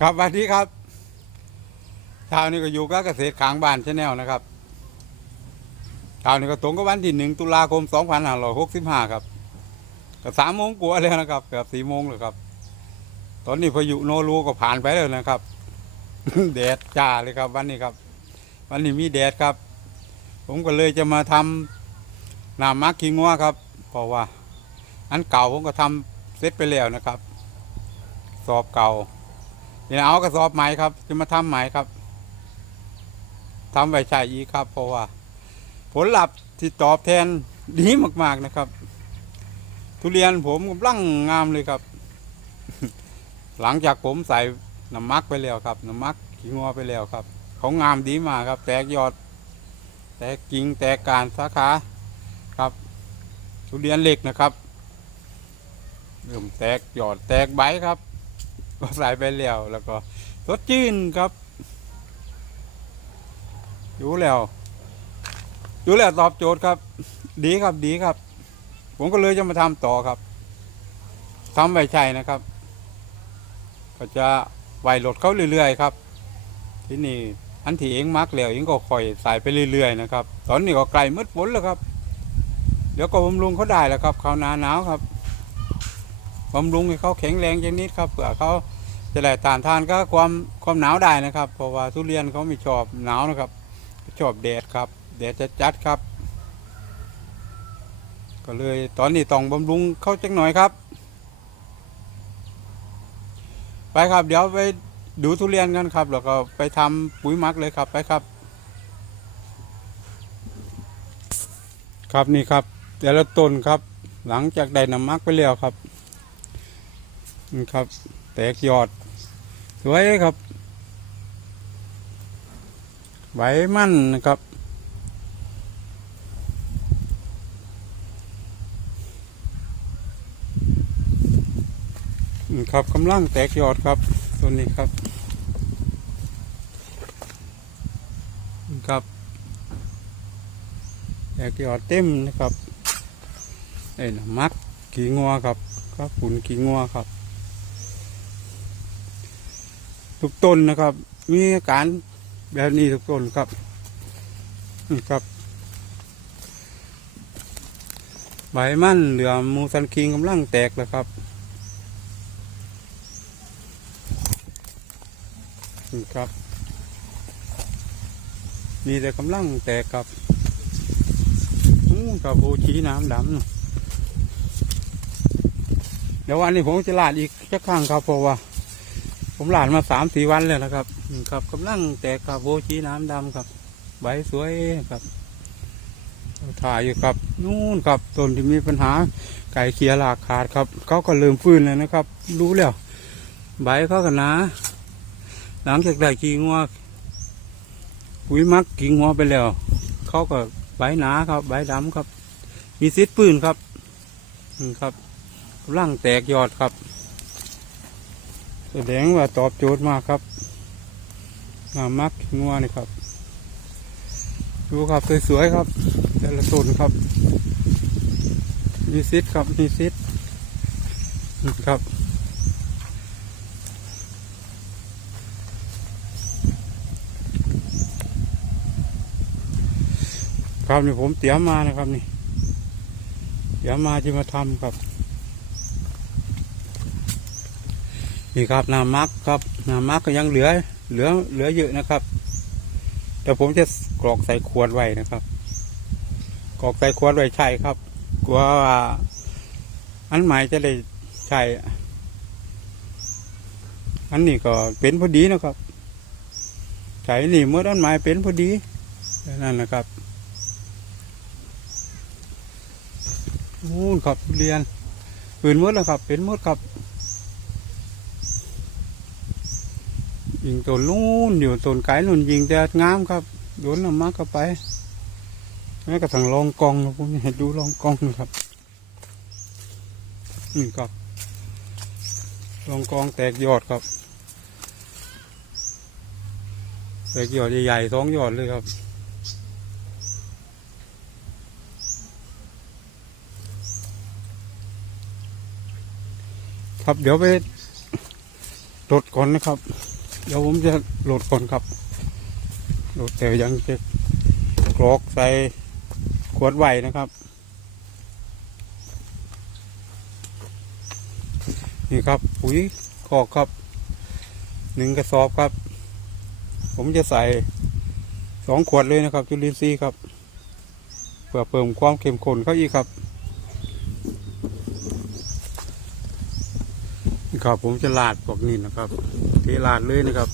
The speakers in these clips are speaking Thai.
ครับสวัสดีครับเช้านี้ก็อยู่กับเกษตรขางบ้านชาแนลนะครับเช้านี้ก็ตรงกับวันที่หนึ่งตุลาคมสองพันห้าร้อยหกสิบห้าครับก็สามโมงกว่าแล้วนะครับเกือบสี่โมงเลยครับ ตอนนี้พายุโนรูก็ผ่านไปแล้วนะครับ แดดจ้าเลยครับ วันนี้ครับ วันนี้มีแดดครับ ผมก็เลยจะมาทำน้ำมักขี้งัวครับ เพราะว่า อันเก่าผมก็ทำเสร็จไปแล้วนะครับ สอบเก่า เดี๋ยเอากระสอบใหม่ครับ จะมาทำใหม่ครับทำไว้ใช้อีกครับ เพราะว่า ผลลัพธ์ที่ตอบแทนดีมาก ๆนะครับ ทุเรียนผมกำลังงามเลยครับ หลังจากผมใส่น้ำมักไปแล้วครับน้ำมักขี้งัวไปแล้วครับ เขางามดีมากครับ แตกยอด แตกกิ่งแตกการสาขาครับ ทุเรียนเหล็กนะครับเริ่มแตกยอดแตกใบครับ ก็ใส่ไปแล้วแล้วก็สดชื่นครับ อยู่แล้วอยู่แล้วตอบโจทย์ครับ ดีครับดีครับ ผมก็เลยจะมาทำต่อครับทำไว้ใช่นะครับ ก็จะไหวรถเขาเรื่อยๆครับ ที่นี่อันที่เองมักแล้วเองก็คอยใส่ไปเรื่อยๆนะครับ ตอนนี้ก็ไกลมืดฝนแล้วครับ เดี๋ยวก็บำรุงเขาได้แล้วครับเขาหนาหนาวครับ บำรุงให้เขาแข็งแรงย่างนิดครับเผื่อเขาจะได้ต้านทานก็ความความหนาวได้นะครับเพราะว่าทุเรียนเขาไม่ชอบหนาวนะครับชอบแดดครับแดดจะจัดครับ ก็เลยตอนนี้ต้องบำรุงเขาจังหน่อยครับ ไปครับเดี๋ยวไปดูทุเรียนกันครับ แล้วก็ไปทำปุ๋ยมักเลยครับไปครับ ครับนี่ครับแต่ละต้นครับ หลังจากได้น้ำมักไปแล้วครับ ครับ แตกยอด สวยครับใบมั่นนะครับนี่ครับกำลังแตกยอดครับต้นนี้ครับนี่ครับ แตกยอดเต็มนะครับไอ้นะมักขี้งัวครับครับฝุ่นขี้งัวครับ ทุกต้นนะครับ มีอาการแบบนี้ทุกต้นครับนี่ครับ ใบมันเหลือมูสันคิงกำลังแตกแล้วครับนี่ครับนี่แต่กำลังแตกครับอู้กับโบชีน้ำดำเดี๋ยววันนี้ผมจะลาดอีกสักครั้งครับเพราะว่า ผมหลาดมาสามสี่วันแล้วนะครับครับกำลังแตกกับโบชีน้ำดำครับใบสวยครับถ่ายอยู่ครับนู่นครับต้นที่มีปัญหาไก่เคียหลากขาดครับเขาก็เริ่มฟื้นแล้วนะครับ รู้แล้วใบเขาก็หนาหลังจากได้กีงัวปุ๋ยมักกีงัวไปแล้วเขาก็ใบหนาครับ ใบดำครับ มีซิดปืนครับครับกำลังแตกยอดครับ แสดงว่าตอบโจทย์มากครับงามมักงัวนี่ครับ ดูครับสวยๆครับ แต่ละต้นครับ มีซิดครับมีซิดครับครับนี่ผมเตรียมมานะครับนี่เตรียมมาจะมาทำครับ นี่ครับน้ำมักครับน้ำมักก็ยังเหลือ เหลือเหลือเยอะนะครับแต่ผมจะกรอกใส่ขวดไว้นะครับกรอกใส่ขวดไว้ใช่ครับ กลัวว่าอันใหม่จะได้ใช่อันนี้ก็เป็นพอดีนะครับใช่นี่เมื่ออันใหม่เป็นพอดีนั่นนะครับนู่นครับเรียนปืนมดแล้วครับ เป็นมดครับ ยิงตัวนู่นอยู่ต้นไก่นู่นยิงแต่งามครับโดนน้ำมักเข้าไปแม้กระทั่งลองกองนะผมให้ดูลองกองนะครับนี่ครับลองกองแตกยอดครับ แตกยอดใหญ่ๆสองยอดเลยครับครับเดี๋ยวไปโหลดก่อนนะครับ เดี๋ยวผมจะโหลดก่อนครับ โหลดแต่ยังจะกรอกใส่ขวดไว้นะครับ นี่ครับปุ๋ยคอกครับหนึ่งกระสอบครับ ผมจะใส่สองขวดเลยนะครับ จุลินทรีย์ครับเพื่อเพิ่มความเข้มข้นเข้าอีกครับนี่ครับผมจะลาดพวกนี้นะครับ ทลาดเลยนะครับ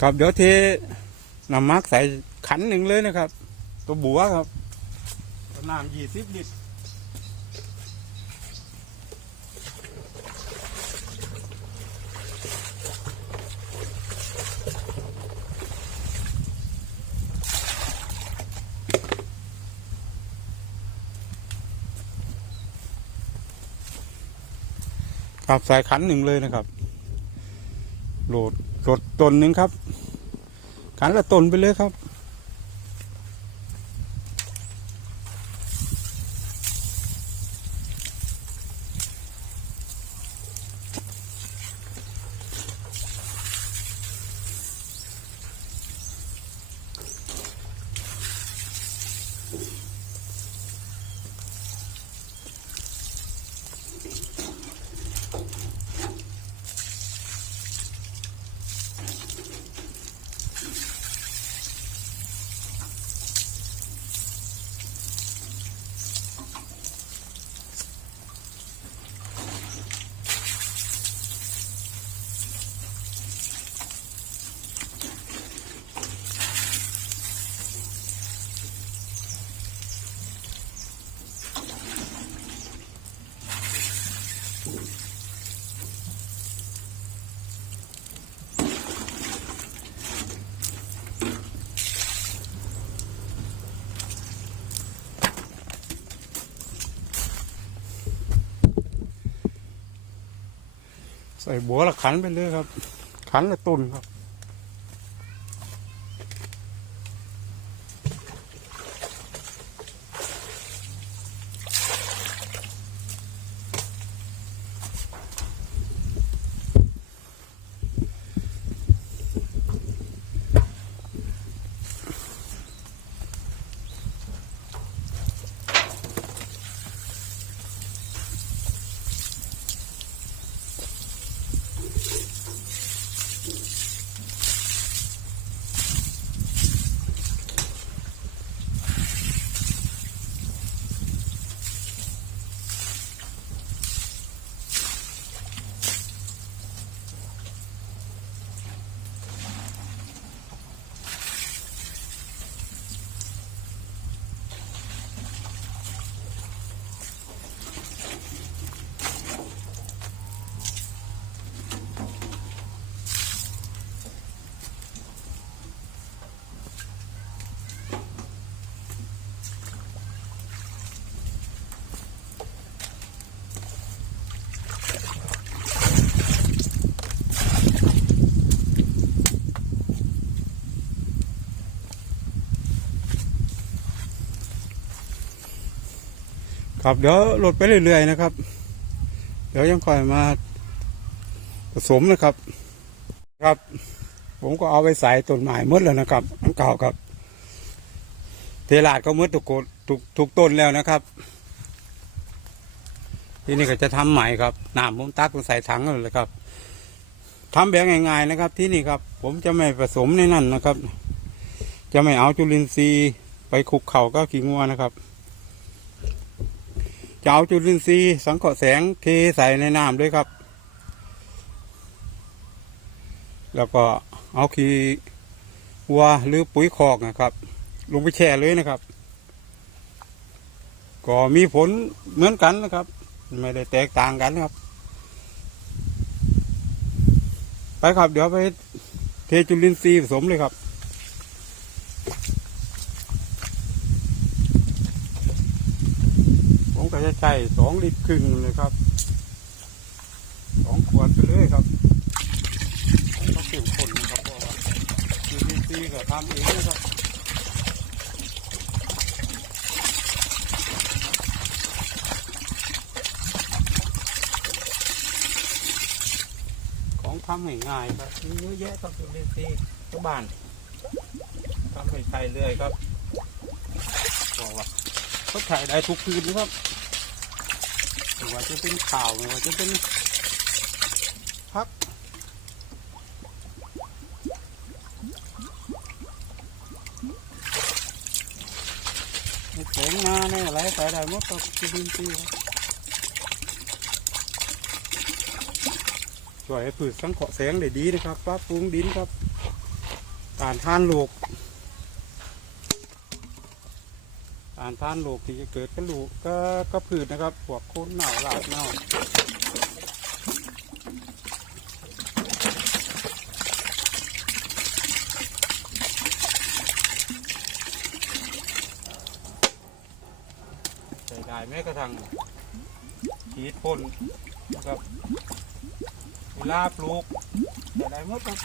ครับเดี๋ยวเทน้ำมักใส่ขันหนึ่งเลยนะครับ ตัวบัวครับน้ำยี่สิบลิตร ครับสายขันหนึ่งเลยนะครับ โหลดโหลดตนหนึ่งครับ ขันละตนไปเลยครับ ใส่บัวละขันไปเลยครับ ขันละตุนครับ ครับเดี๋ยวลดไปเรื่อยๆนะครับ เดี๋ยวยังค่อยมาผสมนะครับ ครับ ผมก็เอาไปใส่ต้นไม้หมดแล้วนะครับอันเก่าครับ เทลาดก็หมดทุกโกทุกทุกต้นแล้วนะครับ ที่นี้ก็จะทำใหม่ครับน้ำผมตักใส่ถังเลยครับทำแบบง่ายๆนะครับ ที่นี่ครับ ผมจะไม่ผสมในนั่นนะครับ จะไม่เอาจุลินทรีย์ไปคลุกเข่าก็ขี้งัวนะครับ จะเอาจุลินทรีย์สังเคราะห์แสงเทใส่ในน้ำด้วยครับ แล้วก็เอาขี้วัวหรือปุ๋ยคอกนะครับ ลงไปแช่เลยนะครับ ก็มีผลเหมือนกันนะครับ ไม่ได้แตกต่างกันครับ ไปครับเดี๋ยวไปเทจุลินทรีย์ผสมเลยครับ ผมก็ จะใช้สองลิตรครึ่งเลยครับสองขวดไปเลยครับผมก็เก็บทำเองนะครับของทำง่ายๆครับมีเยอะแยะครับจุลินทรีย์ทุกบ้านทำให้ใช้เรื่อยครับบอกว่าเขาใช้ได้ทุกคืนนะครับไม่ ว่าจะเป็นข่าวไม่ว่าจะเป็นพักในแสงนาในอะไรใส่ได้หมดก็คือดินตีช่วยให้พืชสังเคราะห์แสงได้ดีนะครับปรับปรุงดินครับการทานโลก การทานโลกที่จะเกิดกับลูกก็ก็พืชนะครับพวกโคนเน่าหลากเน่าใส่ได้แม้กระทั่งฉีดพ่นนะครับเวลาปลูกใส่ได้หมดครับ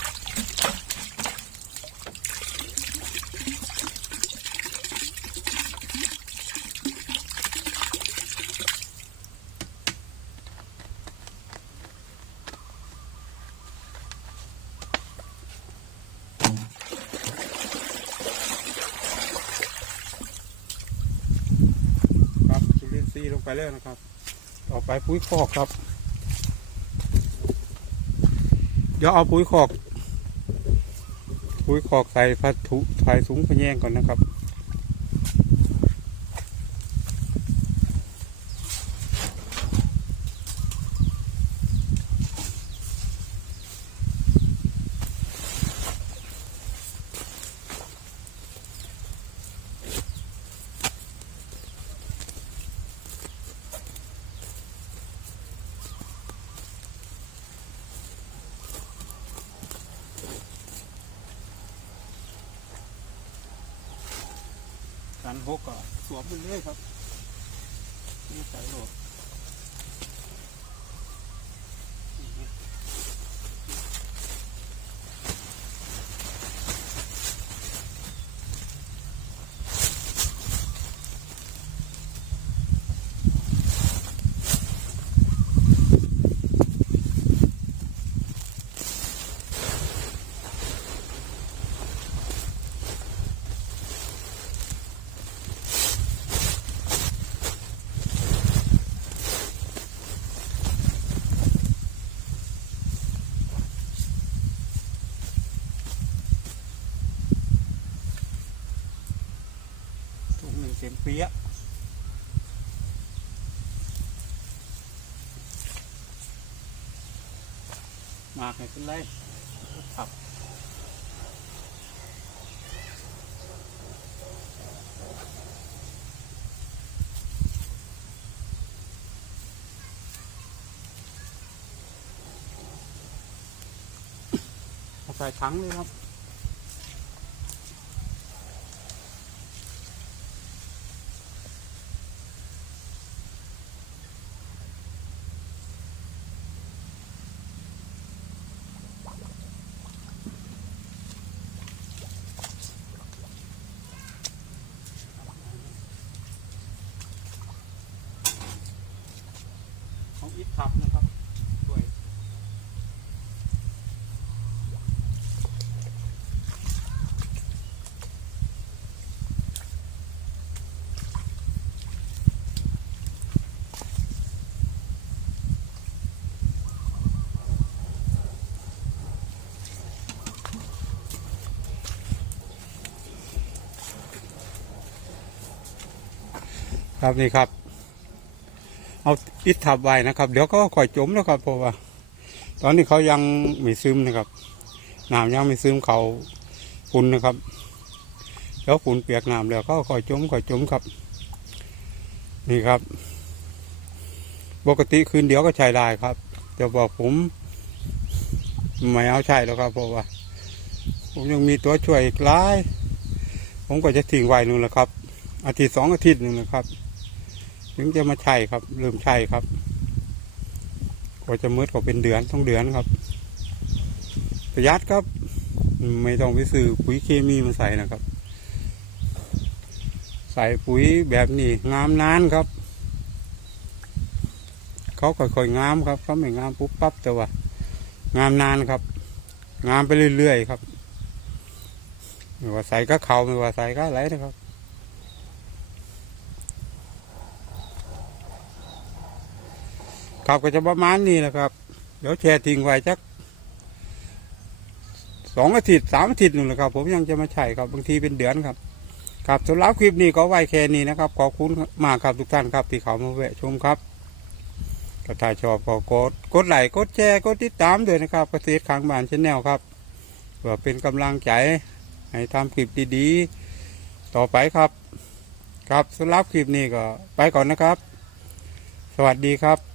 จุลินทรีย์ลง ไปแล้วนะครับ ต่อไปปุ๋ยคอกครับ เดี๋ยวเอาปุ๋ยคอก ปุ๋ยคอกใส่ผ้าถุใส่สูงพแยงก่อนนะครับ กันหกก็สวมไปเรื่อยครับนี่สายโหลด ถุงหนึ่งเต็มเปียะมากให้เป็นไรครับใส่ถังเลยครับ องอิฐขับนะครับด้วยครับนี่ครับ อิฐทับไว้นะครับ เดี๋ยวก็ค่อยจมนะครับเพราะว่า ตอนนี้เขายังไม่ซึมนะครับน้ำยังไม่ซึมเขาฝุ่นนะครับแล้วฝุ่นเปียกน้ำแล้วก็ค่อยจมค่อยจมครับ นี่ครับ ปกติคืนเดียวก็ใช้ได้ครับ จะบอกผมไม่เอาใช้แล้วครับเพราะว่า ผมยังมีตัวช่วยอีกหลาย ผมก็จะทิ้งไว้นู่นแหละครับ อาทิตย์สองอาทิตย์นึงนะครับ ถึงจะมาใช่ครับเริ่มใช่ครับกว่าจะมืดก็เป็นเดือนต้องเดือนครับ ประหยัดครับ ไม่ต้องไปซื้อปุ๋ยเคมีมาใส่นะครับ ใส่ปุ๋ยแบบนี้งามนานครับ เขาค่อยๆงามครับ เขาไม่งามปุ๊บปั๊บแต่ว่างามนานครับ งามไปเรื่อยๆครับไม่ว่าใส่ก็เขาไม่ว่าใส่ก็ไรนะครับ ครับก็จะประมาณนี้แหละครับ เดี๋ยวแช่ทิ้งไว้จักสองอาทิตย์สามอาทิตย์หนึ่งแหละครับ ผมยังจะมาใช้ครับบางทีเป็นเดือนครับ ครับสำหรับคลิปนี้ก็ไว้แค่นี้นะครับ ขอบคุณมากครับทุกท่านครับที่เขามาแวะชมครับก็ถ้าชอบก็กดกดไลค์กดแชร์กดติดตามด้วยนะครับเกษตรขางบ้านชแนลครับเพื่อเป็นกำลังใจให้ทำคลิปดีๆ ต่อไปครับ ครับสำหรับคลิปนี้ก็ไปก่อนนะครับ สวัสดีครับ